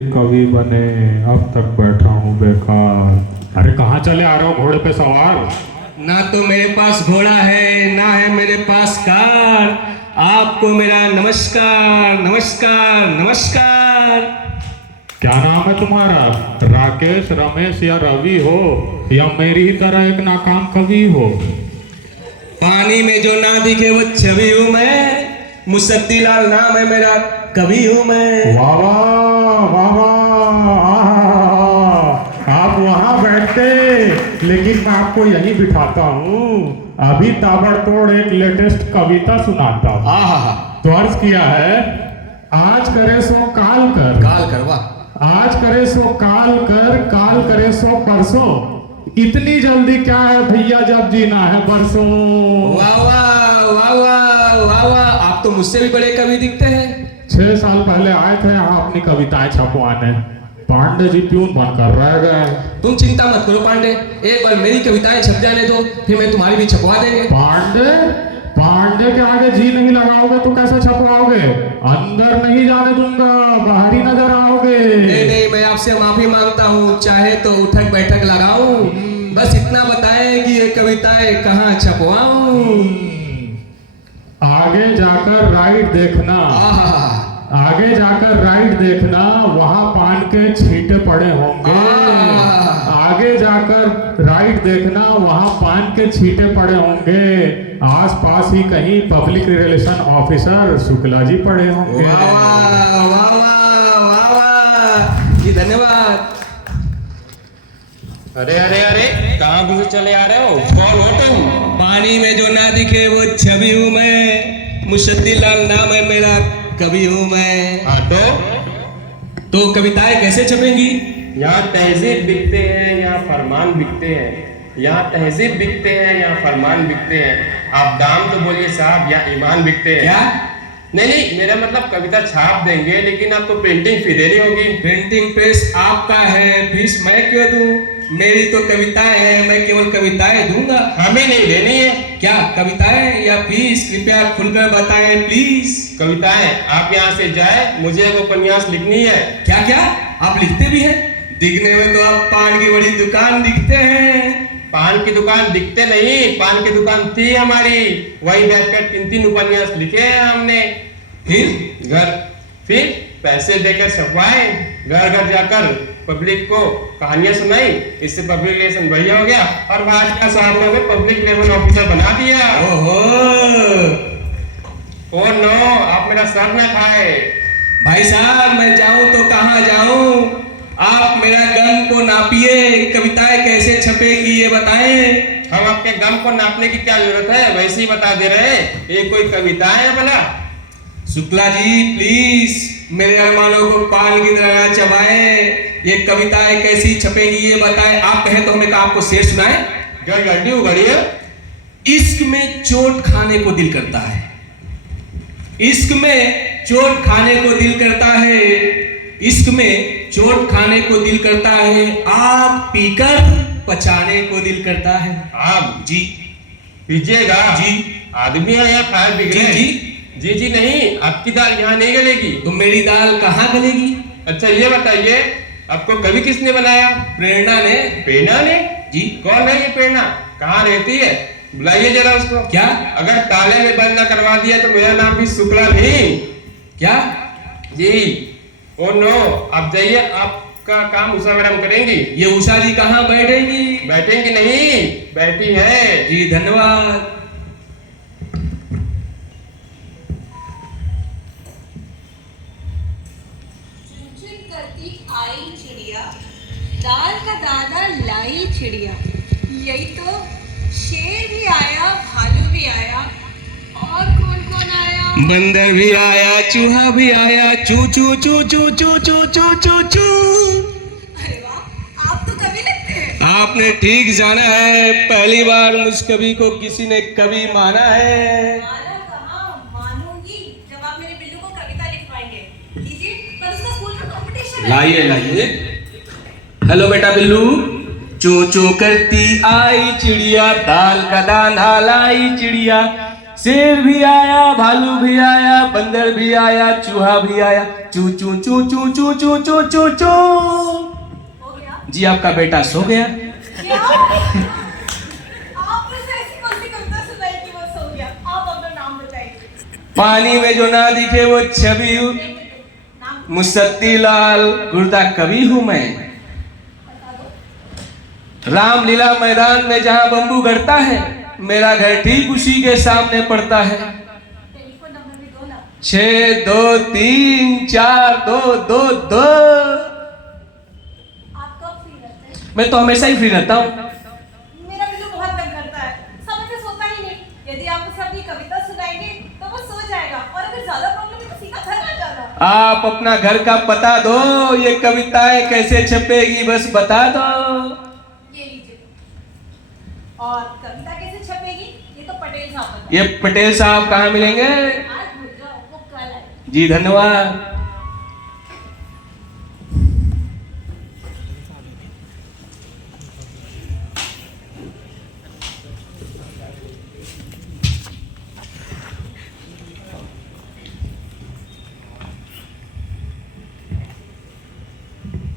कवि बने अब तक बैठा हूँ बेकार। अरे कहाँ चले आ रहे हो घोड़े पे सवार? ना तो मेरे पास घोड़ा है ना है मेरे पास कार। आपको मेरा नमस्कार नमस्कार नमस्कार। क्या नाम है तुम्हारा? राकेश, रमेश या रवि हो, या मेरी ही तरह एक नाकाम कवि हो? पानी में जो ना दिखे वो छवि हूँ मैं, मुसद्दीलाल नाम है मेरा, कवि हूँ मैं। वाह वाह वाह वाह, आप वहां बैठते, लेकिन मैं आपको यहीं बिठाता हूँ। अभी ताबड़तोड़ एक लेटेस्ट कविता सुनाता हूँ। आहा, तो अर्ज किया है, आज करे सो काल कर, काल करवा। आज करे सो काल कर, काल करे सो परसों। इतनी जल्दी क्या है भैया, जब जीना है बरसों। वाह वाह वाह वाह वाह वाह, आप तो मुझसे भी बड़े कवि दिखते हैं। 6 साल पहले आए थे यहाँ अपनी कविताएं छपवाने, पांडे जी प्यून बनकर रह गए। तुम चिंता मत करो पांडे, एक बार मेरी कविताएं छप जाने दो, फिर मैं तुम्हारी भी छपवा देंगे। पांडे पांडे के आगे जी नहीं लगाओगे तो कैसे छपवाओगे? अंदर नहीं जाने दूंगा, बाहर ही नजर आओगे। नहीं नहीं, मैं आपसे माफी मांगता हूँ, चाहे तो उठक बैठक लगाऊं, बस इतना बताएं कि ये कविताएं कहाँ छपवाऊं। आगे जाकर राइट देखना, आहा, आगे जाकर राइट देखना, वहां पान के छींटे पड़े होंगे। आगे जाकर राइट देखना, वहां पान के छींटे पड़े होंगे। आसपास ही कहीं public relation officer Shukla ji पड़े होंगे। वाह वाह वाह वाह वाह वाह जी, धन्यवाद। अरे अरे अरे, कहाँ घुसे चले आ रहे हो? कौन हो तुम? पानी में जो ना दिखे वो छवि हूँ मैं, मुसद्दीलाल नाम है मेरा, कवि हूँ मैं। हाँ तो कविताएं कैसे छपेंगी? यहाँ तहजीब बिकते हैं, यहाँ फरमान बिकते हैं। यहाँ तहजीब बिकते हैं, यहाँ फरमान बिकते हैं। आप दाम तो बोलिए साहब, या ईमान बिकते हैं। क्या? नहीं नहीं, मेरा मतलब कविता छाप देंगे, लेकिन आपको प्रिंटिंग फी देनी होगी। प्रिंटिंग प्रेस आपका है, फीस मैं क्यों दूं? मेरी तो कविताएं हैं, मैं केवल कविताएं दूंगा। हमें नहीं देनी है। क्या कविताएं या फीस? कृपया खुलकर बताएं प्लीज। कविताएं आप यहाँ से जाए, मुझे वो उपन्यास लिखनी है। क्या क्या आप लिखते भी हैं? दिखने में तो आप पान की बड़ी दुकान दिखते हैं। पान की दुकान दिखते नहीं, पान की दुकान थी हमारी, वही बैठकर 3-3 उपन्यास लिखे हैं हमने। फिर पैसे देकर छपवाए, घर घर जाकर पब्लिक को कहानियां सुनाई, इससे पब्लिक रिलेशन बढ़िया हो गया और भाजपा साहब ने हमें पब्लिक लेवल ऑफिसर बना दिया। ओहो, ओ नो, आप मेरा सर न खाए। भाई साहब मैं जाऊं तो कहाँ जाऊं? आप मेरा गम को नापिए, कविताएं कैसे छपेगी ये बताएं। हम आपके गम को नापने की क्या जरूरत है, वैसे ही बता दे रहे हैं। ये कोई कविता है भला? शुक्ला जी प्लीज मेरे अरमानों को पान की तरह चबाएं। ये कविताएं कैसी छपेगी ये बताएं। आप कहें तो हमें आपको शेर सुनाए। गड्डी उगड़ी है। इश्क में चोट खाने को दिल करता है, इश्क में चोट खाने को दिल करता है, इश्क में चोट खाने को दिल करता है, आग पीकर पचाने को दिल करता है। आप जी पीजिएगा जी। आदमी है या फायर बिगड़े? जी जी जी नहीं, आपकी दाल यहाँ नहीं गलेगी। तो मेरी दाल कहाँ गलेगी? अच्छा ये बताइए, आपको कवि किसने बनाया? प्रेरणा ने। प्रेरणा ने? जी। कौन है ये प्रेरणा? कहाँ रहती है? बुलाइए जरा उसको। क्या? अगर ताले में बंद ना करवा दिया तो मेरा नाम भी शुक्ला नहीं। क्या? जी। ओ नो, आप जाइए, आपका काम उषा मैडम करेंगी। ये उषा जी कहाँ बैठेंगी? बैठेंगी नहीं, बैठी है। जी धन्यवाद। आई चिड़िया, दाल का दाना लाई चिड़िया। यही तो शेर भी आया, भालू भी आया, और कौन कौन आया? बंदर भी आया, चूहा भी आया, चू चू चू चू चू चू चू चू चू। अरे वाह, आप तो कवि लगते हैं। आपने ठीक जाना है, पहली बार मुझ कवि को किसी ने कवि माना है। माना कहाँ, मानूंगी जब आप मेरे बिल्लू को कविता लिखवाएंगे। लीजिए, कल उसका स्कूल में कंपटीशन है। लाइए लाइए। हेलो बेटा बिल्लू। चू चू करती आई चिड़िया, दाल का दाना लाई चिड़िया, शेर भी आया, भालू भी आया, बंदर भी आया, चूहा भी आया, चू चू चू चू चू चू चू चू चू। हो गया? जी आपका बेटा सो गया। क्या? आपने से ऐसी कौन सी कविता सुनाई कि वो सो गया? आप अपना नाम बताइए। पानी में जो ना दिखे वो छवि हूँ, नाम मुसद्दी लाल गुर्दा कवि हूँ मैं। बता दो। रामलीला मैदान में जहाँ बम्बू गड़ता है, मेरा घर ठीक उसी के सामने पड़ता है। टेलीफोन नंबर भी दो ना। 6 2 3 4 2 2 2। आप कब फ्री रहते हैं? मैं तो हमेशा ही फ्री रहता हूँ। मेरा बिल्लू बहुत तंग करता है, समय से सोता ही नहीं। यदि आप उसे अपनी कविता सुनाएंगे तो वो सो जाएगा, और अगर ज्यादा प्रॉब्लम है तो सीधा घर आ जाना। आप अपना घर का पता दो, ये कविताएं कैसे छपेगी बस बता दो। ये लीजिए। और कविता कैसे छपेगी ये तो पटेल साहब बताएंगे। ये पटेल साहब कहाँ मिलेंगे? आज भूल जाओ, वो कल आए। जी धन्यवाद।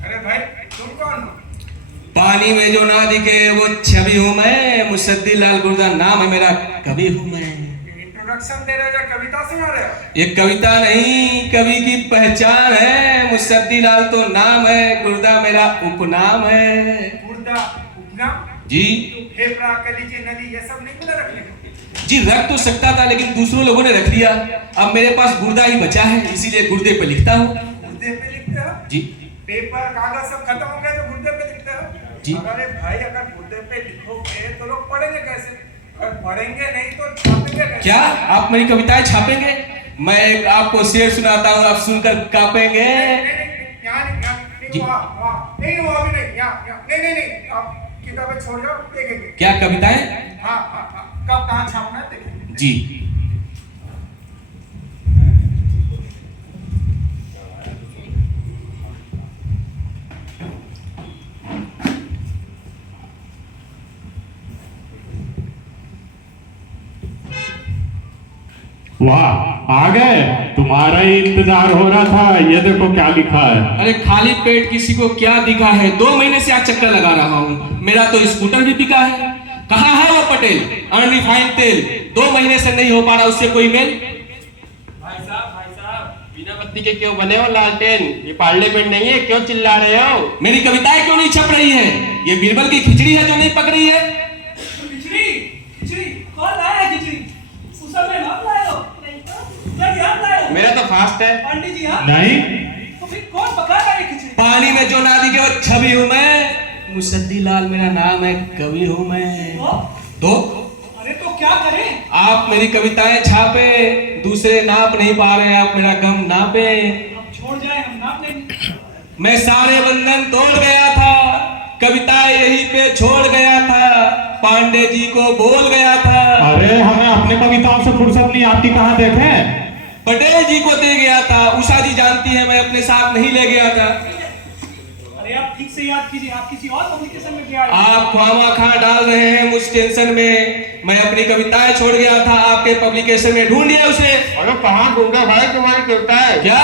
अरे भाई तुम कौन हो? पानी में जो ना दिखे वो छवि हूँ मैं, मुसद्दी लाल गुर्दा नाम है मेरा, कवि हूँ मैं। इंट्रोडक्शन दे रहे हो या कविता सुना रहे हो? ये कविता नहीं, कवि की पहचान है। मुसद्दी लाल तो नाम है, गुर्दा मेरा उपनाम है। गुर्दा उपनाम? जी फेफड़ा, कलीजे, नदी ये सब नहीं मिला रखने को? जी रख तो सकता था, लेकिन दूसरों लोगों ने रख दिया। अब मेरे पास गुर्दा ही बचा है, इसीलिए गुर्दे पे लिखता हूँ। गुर्दे पे लिखते हो? जी पेपर कागज सब खत्म हो गया तो गुर्दे पे लिखते हो? जी। अरे भाई अगर गुर्दे पे लिखोगे तो लोग पढ़ेंगे कैसे? और पढ़ेंगे नहीं तो छापेंगे कैसे? क्या आप मेरी कविताएं छापेंगे? मैं एक आपको शेर सुनाता हूँ, आप सुनकर कापेंगे। यहाँ नहीं, जी। वहाँ नहीं, वहाँ भी नहीं, यहाँ नहीं, आप किताबें छोड़ जाओ, देखेंगे। क्या कविताएं? हाँ, कब कहाँ छापना है देखेंगे। जी वाह, आ गए। तुम्हारा ही इंतजार हो रहा था। ये देखो क्या लिखा है। अरे खाली पेट किसी को क्या दिखा है? 2 महीने से आज चक्कर लगा रहा हूँ, मेरा तो स्कूटर भी बिका है। कहाँ है वो पटेल अनरिफाइंड तेल? 2 महीने से नहीं हो पा रहा उससे कोई मेल। भाई साहब बिना बत्ती के क्यों बने हो लालटेन? ये पार्लियामेंट नहीं है, क्यों चिल्ला रहे हो? मेरी कविताएं क्यों नहीं छप रही है? ये बीरबल की खिचड़ी है जो नहीं पक रही है। खिचड़ी कौन लाया है? खिचड़ी उस समय नाम लाए हो? नहीं तो क्या ध्यान लाए हो? मेरा तो फास्ट है। पंडित जी हाँ? नहीं, तो फिर कौन पका रहा है खिचड़ी? पानी में जो ना दिखे वो छवि हूँ मैं, मुसद्दी लाल मेरा नाम है, कवि हूँ मैं। तो अरे तो क्या करें? आप मेरी कविताएं छापे, दूसरे नाप नहीं पा रहे, आप मेरा गम नापे। अब छोड़ जाए, हम नाप लेंगे। मैं सारे बंधन तोड़ गया था, कविताएं यहीं पे छोड़ गया था, पांडे जी को बोल गया था। अरे हमें अपने कविताओं से फुर्सत नहीं आती, कहाँ देखें? पटेल जी को दे गया था, उषा जी जानती है मैं अपने साथ नहीं ले गया था। अरे आप ठीक से याद कीजिए, आप किसी और पब्लिकेशन में गया है। आप खामा डाल रहे हैं मुझ टेंशन में। मैं अपनी कविताएं छोड़ गया था, आपके पब्लिकेशन में ढूंढिए उसे। अरे कहाँ ढूंढा भाई तुम्हारी कविता है? क्या?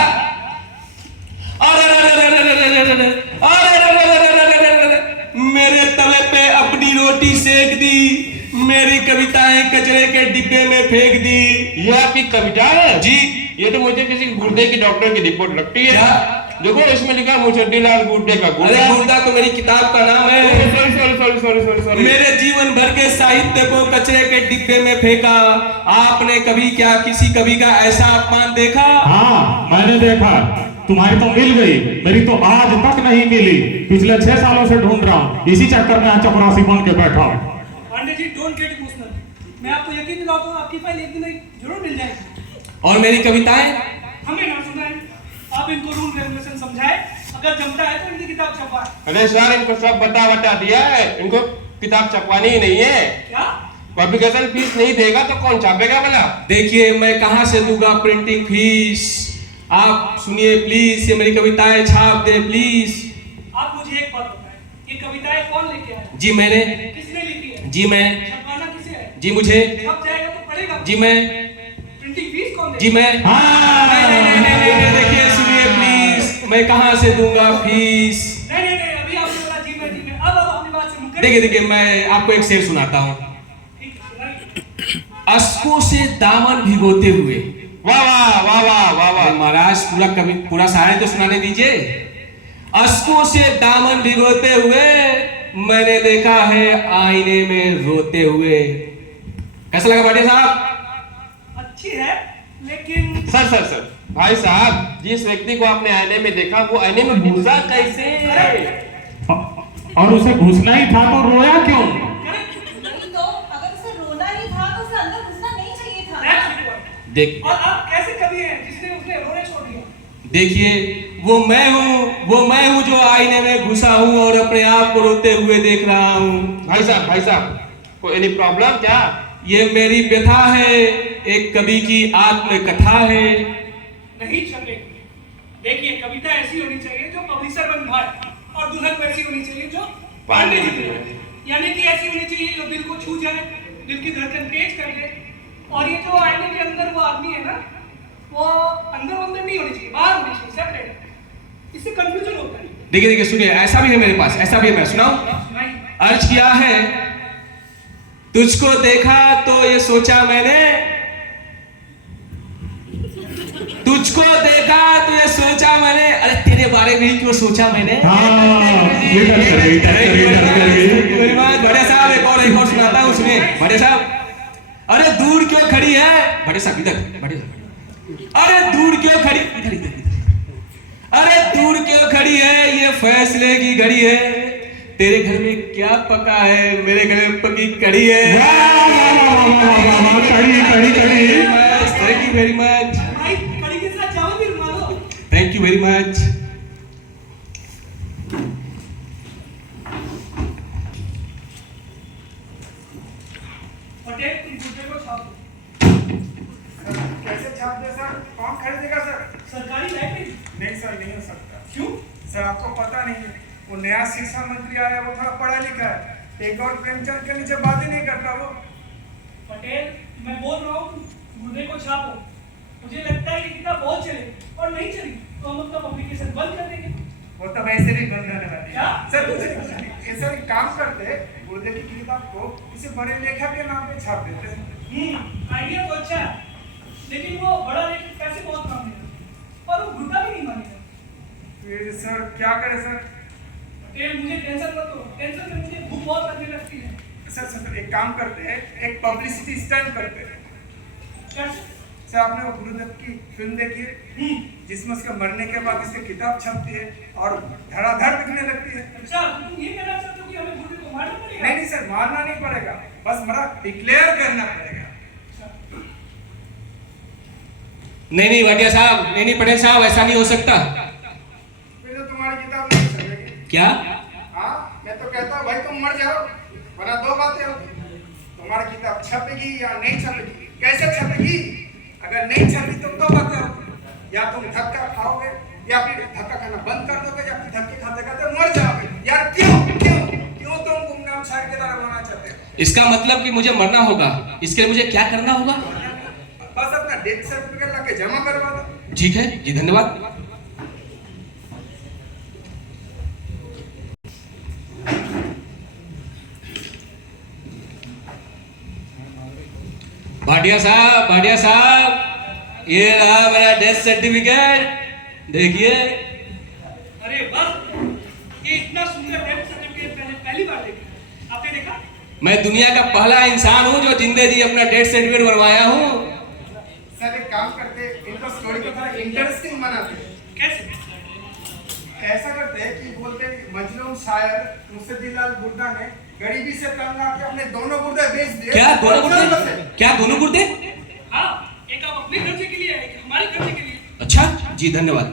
मेरे तवे पे अपनी रोटी सेक दी, मेरी कविताएं कचरे के डिब्बे में फेंक दी। ये आपकी कविता है? जी ये तो मुझे किसी गुर्दे की डॉक्टर की रिपोर्ट लगती है। क्या? देखो इसमें लिखा मुसद्दी लाल गुर्दे का अरे गुर्दा। गुर्दा तो मेरी किताब का नाम है। सॉरी। मेरे जीवन भर के साहित्य को कचरे के डिब्बे में फेंका। आपने कभी क्या किसी कवि का ऐसा अपमान देखा? हाँ, मैंने देखा। तुम्हारी तो मिल गई, मेरी तो आज तक नहीं मिली। पिछले 6 सालों से ढूंढ रहा हूँ, इसी चक्कर में चपरासी बन के बैठा हूँ। Pandey ji don't get emotional. मैं आपको यकीन दिलाता हूँ आपकी फाइल एक दिन जरूर मिल जाएगी। और मेरी कविताएं? हमें ना सुनाए, आप इनको रूल रेगुलेशन समझाए, अगर जमता है तो इनकी किताब छपवाए। अरे सर इनको सब बता दिया है, इनको किताब छपवानी ही नहीं है। क्या? पब्लिकेशन फीस नहीं देगा तो कौन छापेगा भला? देखिए मैं कहां से दूंगा प्रिंटिंग फीस। आप सुनिए प्लीज, ये मेरी कविताएं छाप दे प्लीज। आप मुझे एक बात बताएं, ये कविताएं कौन लेके आया? जी मैंने। किसने लिखी है? जी मैं। छपवाना किसे है? जी मुझे, अब जाएगा तो पढ़ेगा। जी मैं, प्रिंटिंग फीस कौन जी देगा? मैं, हाँ। नहीं, देखिए सुनिए प्लीज, मैं कहाँ से दूंगा फीस? नहीं, अभी आपने बोला जी मैं, अब आप अपनी बात से मुकर। देखिए मैं आपको एक शेर सुनाता हूँ। ठीक है, सुनाइए। अश्कों से दामन भिगोते हुए, वाह वाह वाह वाह वाह वाह। अरे महाराज पूरा शायरी तो सुनाने दीजिए। अश्कों से दामन भिगोते हुए मैंने देखा है आईने में रोते हुए। कैसा लगा भाटिया साहब? अच्छी है, लेकिन सर भाई साहब, जिस व्यक्ति को आपने आईने में देखा वो आईने में घुसा कैसे? और उसे घुसना ही था तो रोया क्यों? नहीं तो अगर उसे रोना ही था तो उसे अंदर घुसना नहीं चाहिए था ना। देख, और आप कैसे कवि हैं जिसने उसने रोने छोड़ दिया? देखिए वो मैं हूँ जो आईने में घुसा हूँ और अपने आप को रोते हुए देख रहा हूँ। भाई साहब, कोई एनी प्रॉब्लम क्या? ये मेरी व्यथा है, एक कवि की आत्मकथा है। नहीं चले। देखिए, कविता ऐसी होनी चाहिए जो पब्लिशर बन पाए, और दुल्हन वैसी होनी चाहिए जो पांडे जी बने। यानी कि ऐसी होनी चाहिए जो दिल को छू जाए, दिल की धड़कन तेज कर दे। और ये जो आईने के अंदर वो आदमी है ना, वो अंदर नहीं होनी चाहिए, बाहर होनी चाहिए, सेपरेट। इससे कंफ्यूजन होता है। देखिए सुनिए, ऐसा भी है मेरे पास, ऐसा भी है, मैं सुनाऊं? नहीं। अर्ज किया है, तुझको देखा तो ये सोचा मैंने, तुझको देखा तो ये सोचा मैंने, अरे तेरे बारे में ही क्यों सोचा मैंने। ये टच कर गई। बड़े साहब एक और सुनाता हूँ, सुनिए बड़े साहब। अरे दूर क्यों खड़ी है, बड़े साहब इधर, बड़े साहब, अरे दूर क्यों खड़ी, इधर, अरे दूर क्यों खड़ी है, ये फैसले की घड़ी है, तेरे घर में क्या पका है, मेरे घर में पकी कड़ी है। कड़ी। थैंक यू वेरी मच, भाई, कड़ी के साथ चावल भी रुमा लो। Thank you very much. Patel, तुम गुड्डे को छापो। कैसे छाप दे सर? कौन खरीदेगा सर? सरकारी लाइब्रेरी। नहीं सर, नहीं हो सकता। क्यों? सर आपको पता नहीं है, वो नया शिक्षा मंत्री आया, वो थोड़ा पढ़ा लिखा है, एक और प्रेमचंद के नीचे बात ही नहीं करता वो। पटेल, मैं बोल रहा हूँ गुड्डे को छापो। मुझे लगता है कि किताब बहुत चले, और नहीं चली तो हम अपना पब्लिकेशन बंद कर देंगे। वो तो वैसे भी बंद होने वाली क्या? है सर। ऐसा एक काम करते, गुर्दे की किताब को किसी बड़े लेखक के नाम पे छाप देते हैं। आइडिया तो अच्छा है, लेकिन वो बड़ा लेखक कैसे बहुत काम देगा, और वो गुड्डा भी नहीं मानेगा। फिर सर क्या करें सर? पटेल, मुझे टेंशन मत दो, टेंशन से मुझे भूख बहुत लगने लगती है। सर एक काम करते हैं, एक पब्लिसिटी स्टंट करते हैं। कैसे? सर आपने वो गुरुदेव की फिल्म देखी है, जिसमें उसके मरने के बाद इससे किताब छपती है और धड़ाधड़ बिकने लगती है। अच्छा, तो तुम ये कहना चाहते हो कि हमें गुड्डे को मारना पड़ेगा? नहीं सर, मारना नहीं पड़ेगा, बस मरा डिक्लेयर करना पड़ेगा। नहीं भाटिया साहब, नहीं पटेल साहब, ऐसा नहीं हो सकता। फिर तो तुम्हारी किताब नहीं छपेगी। क्या? हाँ, मैं तो कहता हूँ भाई तुम मर जाओ, वरना दो बातें होगी, तुम्हारी किताब छपेगी या नहीं छपेगी। कैसे छपेगी? अगर नहीं छपी तो दो बातें होगी, या तुम धक्का खाओगे, या फिर धक्का खाना बंद कर दोगे, या फिर धक्के खाते खाते मर जाओगे। यार क्यों तुम गुमनाम शायर की तरह होना चाहते हो? इसका मतलब कि मुझे मरना होगा, इसके लिए मुझे क्या करना होगा? बस अपना डेथ सर्टिफिकेट लाके जमा करवा दो। ठीक है जी, धन्यवाद। भाटिया साहब, ये रहा मेरा डेथ सर्टिफिकेट, देखिए। अरे वाह, ये इतना सुंदर डेथ सर्टिफिकेट मैंने पहली बार देखा। आपने देखा? मैं दुनिया का पहला इंसान हूँ जो जिंदे जी अपना डेथ सर्टिफिकेट बनवाया हूँ। सर एक काम करते, इनको स्टोरी को थोड़ा इंटरेस्टिंग बनाते। कैसे? ऐसा करते हैं कि बोलते हैं मजलूम शायर मुंशीलाल गुर्दा ने गरीबी से तंग आके अपने दोनों गुर्दे बेच दिए। क्या दोनों गुर्दे? क्या दोनों गुर्दे? हाँ, एक आप अपने खर्चे के लिए, एक हमारे खर्चे के लिए। अच्छा जी, धन्यवाद।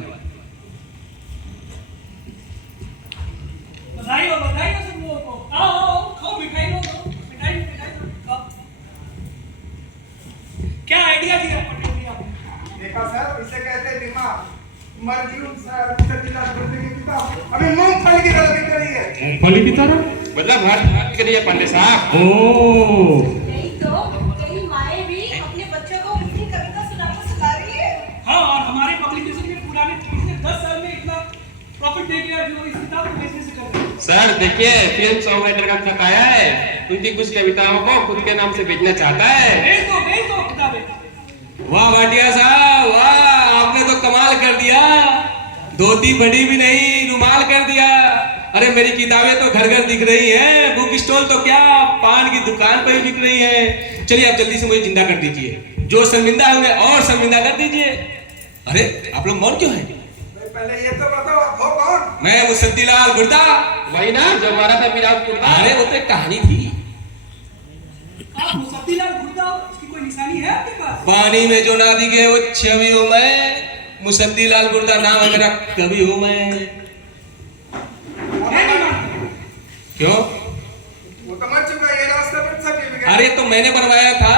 बधाई हो सब लोगों को। आओ खाओ, मिठाई लो, मिठाई खाओ। क्या आइडिया दिया पटेल जी आपने? देखा सर, इसे कहते हैं दिमाग। मजलूम शायर मुंशीलाल गुर्दे की किताब अभी मूंगफली की तरह बिक रही है। मूंगफली की तरह? मतलब भारत के लिए पंडित साहब। ओ नहीं तो देख यार जो इस किताब को बेचने से कर रहे हैं। सर देखिए, फिल्म सॉन्ग राइटर का थकाया है, उनकी कुछ कविताओं को खुद के नाम से बेचना चाहता है। भेज दो किताबें। वाह भाटिया साहब वाह, आपने तो कमाल कर दिया, धोती बड़ी भी नहीं रुमाल कर दिया। अरे मेरी किताबें तो घर घर दिख रही हैं, बुक स्टॉल तो क्या पान की दुकान पर ही बिक रही है। चलिए आप जल्दी से मुझे जिंदा कर दीजिए, जो शर्मिंदा है उन्हें और शर्मिंदा कर दीजिए। अरे आप लोग मौन क्यों हैं? पहले ये तो बताओ आप हो कौन? मैं मुसद्दीलाल गुर्दा। वही ना जो हमारा था मीरापुर का। अरे वो तो एक कहानी थी। आप मुसद्दीलाल गुर्दा हो, इसकी कोई निशानी है आपके पास? पानी में जो नादी गए वो छवि हूँ मैं, मुसद्दीलाल गुर्दा नाम है मेरा, कवि हूँ मैं। मैं नहीं मानता। क्यों? वो तो मर चुका है, ये रास्ता पर सर्टिफिकेट। अरे तो मैंने बनवाया था।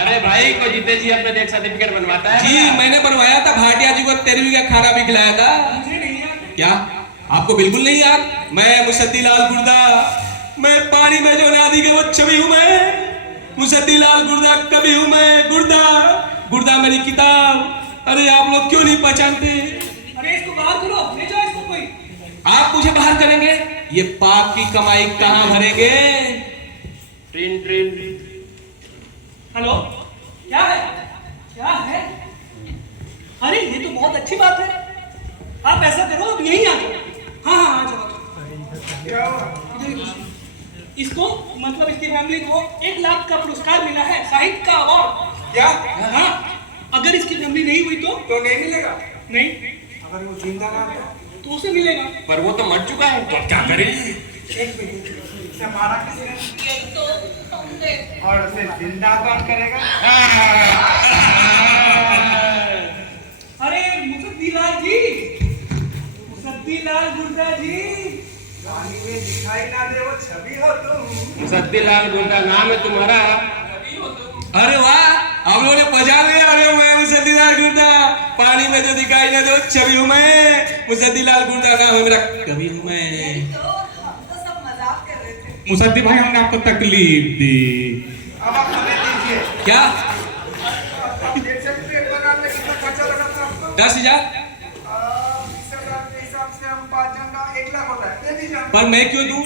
अरे भाई को जीते जी अपने देख सर्टिफिकेट बनवाता है। जी मैंने बनवाया था, भाटिया जी को 13वीं का खाना भी खिलाया था। मुझे नहीं याद। क्या आपको बिल्कुल नहीं याद? मैं मुसद्दीलाल गुर्दा, मैं पानी में जो नादी के वो छवि हूँ मैं, मुसद्दीलाल गुर्दा कवि हूँ मैं। गुर्दा गुर्दा मेरी किताब। अरे आप लोग क्यों नहीं पहचानते? अरे इसको बाहर करो, ले जाओ इसको कोई। आप मुझे बाहर करेंगे? ये पाप की कमाई कहाँ भरेंगे? ट्रेन ट्रेन हेलो, क्या है? क्या है? अरे ये तो बहुत अच्छी बात है। आप ऐसा करो, अब यहीं आ जाओ। हाँ आ जाओ। क्या हुआ? इसको मतलब इसकी फैमिली को 1 लाख का पुरस्कार मिला है, साहित्य का अवार्ड। क्या? हाँ, अगर इसकी फैमिली नहीं हुई तो नहीं मिलेगा? नहीं, अगर वो जिंदा ना था तो उसे मिलेगा। पर वो तो मर चुका है। तो क्या करें? एक मिनट, इसे मारा किसने? यही तो हमने। और उसे जिंदा कौन करेगा? अरे मुसद्दीलाल जी, मुसद्दीलाल गुर्दा जी। पानी में दिखाई ना दे वो छवि हो तुम। मुसद्दीलाल गुर्दा नाम है तुम्हारा। अरे वाह, आप लोगों ने पहचान लिया। अरे मैं मुसद्दीलाल गुर्दा, पानी में जो दिखाई न दे वो छवि हूँ मैं, मुसद्दीलाल गुर्दा नाम है मेरा, कवि हूँ मैं। तो हम तो सब मजाक कर रहे थे। मुसद्दी भाई हमने आपको तकलीफ दी। अब आप हमें दीजिए। क्या? आप देख सकते हैं बनाने में कितना खर्चा लगा था आपको? 10,000? 20,000 के हिसाब से हम 5 जन का 1 लाख होता है। दे दीजिए। पर मैं क्यों दूं?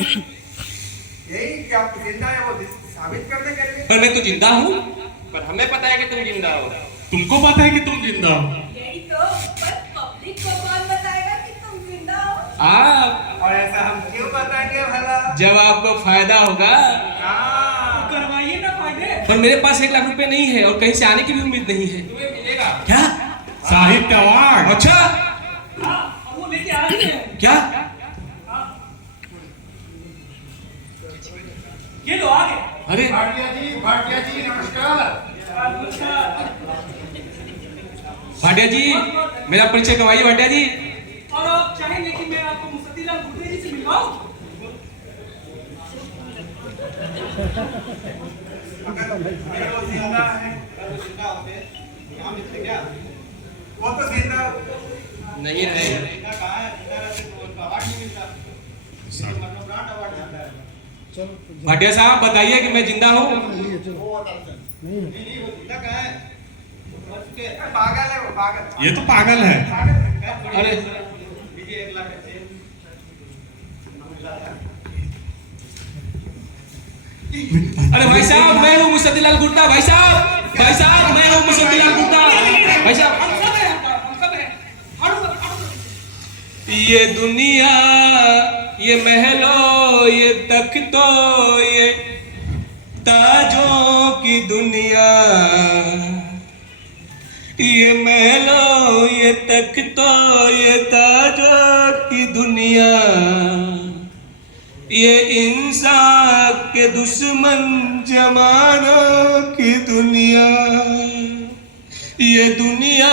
यही कि आप जिंदा है वो साबित करने के लिए। पर मैं तो जिंदा हूँ। पर हमें पता है कि तुम जिंदा हो। तुमको पता है कि तुम जिंदा हो। यही तो, पर पब्लिक को कौन बताएगा कि तुम जिंदा हो? आप और ऐसा हम क्यों बताएंगे भला? जब आपको फायदा होगा। हाँ। करवाइए ना फायदे। पर मेरे पास 1 लाख रुपए नहीं है और कहीं से आने की भी उम्मीद नहीं है। तुम्हें मिलेगा। क्या? साहित्य अवार्ड। अच्छा हाँ, और वो लेके आ रहे हैं। क्या? ये लो आ गए। अरे भाटिया जी नमस्कार। भाटिया जी, मेरा परिचय करवाइए भाटिया जी। और आप चाहेंगे कि मैं आपको मुसद्दीलाल गुर्दे जी से मिलवाऊं? अगर वो जिंदा है, वो तो जिंदा नहीं रहे। भाटिया साहब बताइए कि मैं जिंदा हूँ। पागल है वो, पागल। ये तो पागल है। अरे अरे भाई साहब, मैं हूँ मुसद्दीलाल गुर्दा। भाई साहब मैं हूँ मुसद्दीलाल गुर्दा। भाई साहब हम सब हैं, हम सब हैं। हटो। ये दुनिया, ये महलों, ये तख्तों, ये ताजों की दुनिया, ये महलों, ये तख्तों, ये ताजों की दुनिया, ये इंसान के दुश्मन जमानों की दुनिया, ये दुनिया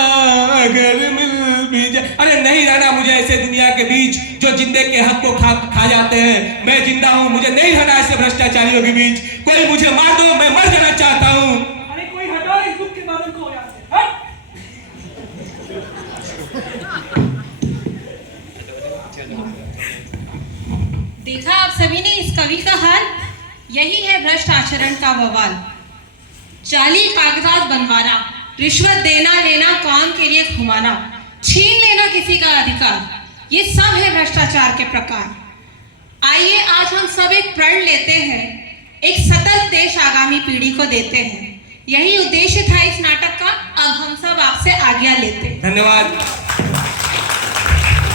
अगर मिल भी जाए। अरे नहीं रहना मुझे ऐसे दुनिया के बीच जो जिंदे के हक को खा जाते हैं। मैं जिंदा हूँ, मुझे नहीं रहना ऐसे भ्रष्टाचारियों के बीच। कोई मुझे मार दो, मैं मर जाना चाहता हूँ। अरे कोई हटाओ इस दुख के बादल को यहाँ से। हट। देखा आप सभी ने इस कवि का हाल। यही है भ्रष्ट आचरण का बवाल। जाली कागजात बनवाना, रिश्वत देना लेना, काम के लिए घुमाना, छीन लेना किसी का अधिकार, ये सब है भ्रष्टाचार के प्रकार। आइए आज हम सब एक प्रण लेते हैं, एक सतत देश आगामी पीढ़ी को देते हैं। यही उद्देश्य था इस नाटक का। अब हम सब आपसे आज्ञा लेते हैं। धन्यवाद।